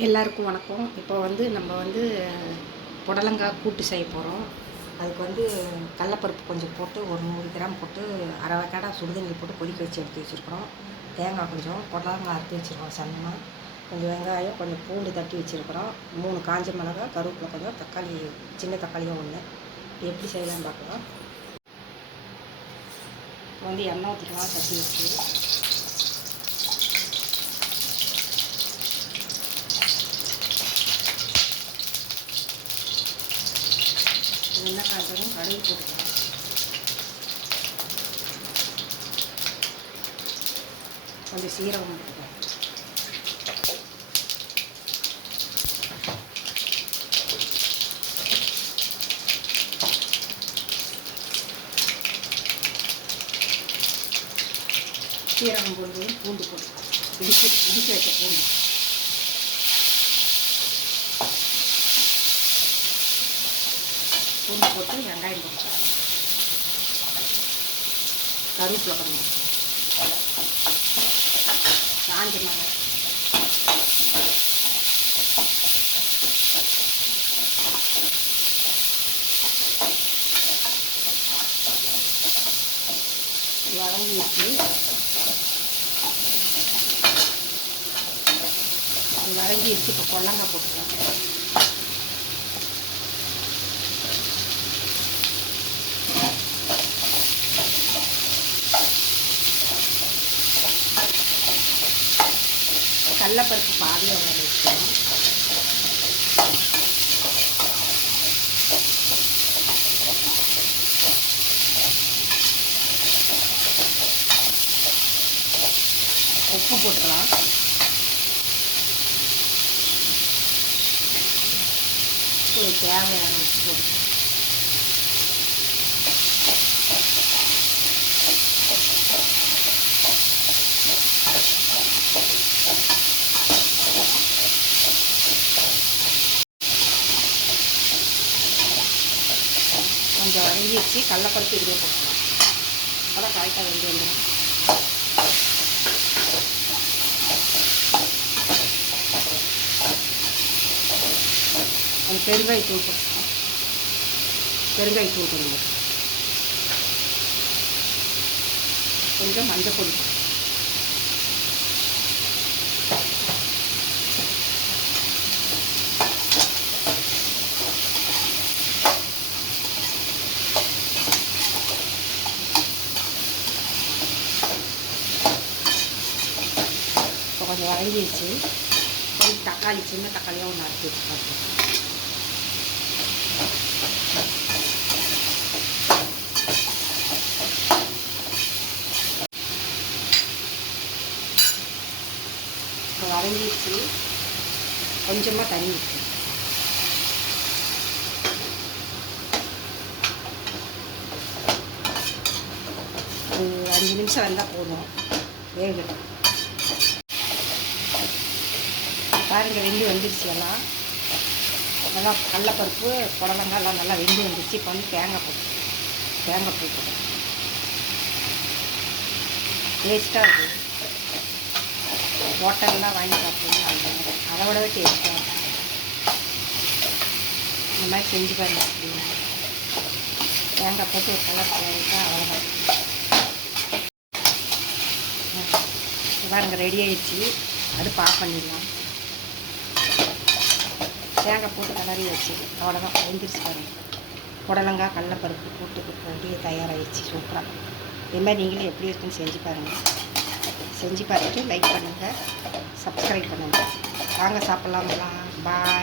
எல்லாருக்கும் வணக்கம். இப்போ நம்ம புடலங்காய் கூட்டு செய்ய போகிறோம். அதுக்கு கடலப்பருப்பு கொஞ்சம் போட்டு ஒரு 100 கிராம் போட்டு அரை வேக்காடா சுடுதண்ணி போட்டு கொதிக்க வச்சு எடுத்து வச்சுருக்குறோம். தேங்காய் கொஞ்சம், புடலங்காய் அறுத்து வச்சுருக்கோம் சன்னமாக, கொஞ்சம் வெங்காயம், கொஞ்சம் பூண்டு தட்டி வச்சுருக்குறோம், 3 காஞ்ச மிளகாய், கருவேப்பிலை கொஞ்சம், தக்காளி சின்ன தக்காளியாக 1. எப்படி செய்யலாம்னு பார்க்கலாம். இப்போ எண்ணெய் ஊற்றிக்கலாம். சட்டி வச்சு எண்ணெய் காய்ச்சதும் கடுகு போட்டுக்கலாம். கொஞ்சம் சீரகம் போட்டுக்கலாம். சீரகம் போட்டு பூண்டு போட்டுக்கலாம். இடிச்சு வச்ச பூண்டு போட்டு வெங்காயம் போட்டுக்கலாம். கருவேப்பிலை கொஞ்சம், காஞ்ச மிளகாய், வதங்கிடுச்சு. இப்போ புடலங்காய் போட்டுக்கலாம். கடலப்பருப்பு பாதியாக வர வைக்கணும். உப்பு போட்டுக்கலாம். தேவையான உப்பு போட்டு கொஞ்சம் வதங்கி வச்சு கடலப்பருப்பு இதுவே போட்டுக்கலாம். அதான் கரெக்டாக வெந்து வந்துடும். கொஞ்சம் பெருங்காயத்தூள் போட்டுக்கலாம். பெருங்காயத்தூள் கொஞ்சம் மஞ்சள் பொடி, கொஞ்சம் வதங்கிடுச்சு. ஒரு தக்காளி, சின்ன தக்காளியாக 1 அறுத்து வச்சுக்கலாம். இப்போ வதங்கிடுச்சு. கொஞ்சமாக தண்ணி ஊற்றி ஒரு 5 நிமிஷம் வந்தால் போதும், வேகட்டும். பாருங்கள், வெந்து வந்துடுச்சு. எல்லாம் நல்லா கடலப்பருப்பு புடலங்காய் எல்லாம் நல்லா வெந்து வந்துடுச்சு. இப்போ தேங்காய் பூ போட்டு டேஸ்ட்டாக இருக்குது. ஹோட்டல்லாம் வாங்கி சாப்பிடுவோம், அதை விடவே டேஸ்ட்டாக இருக்கும். இந்த மாதிரி செஞ்சு பாருங்கள். அப்படின்னா தேங்காய் போட்டு ஒரு கலர் கலரிட்டால் அவ்வளோதான். பாருங்கள், ரெடி ஆகிடுச்சு. அது ஆஃப் பண்ணிடலாம். தேங்காய் போட்டு கலரி வச்சு அவ்வளோதான், வெந்துருச்சு பாருங்கள். புடலங்காய் கடலப்பருப்பு கூட்டுக்கு போட்டு தயாராகிடுச்சு. சூப்பராக. இது மாதிரி நீங்களும் எப்படி இருக்குன்னு செஞ்சு பாருங்கள். செஞ்சு பார்த்துட்டு லைக் பண்ணுங்கள், சப்ஸ்கிரைப் பண்ணுங்கள். வாங்க சாப்பிட்லாங்களா. பாய்.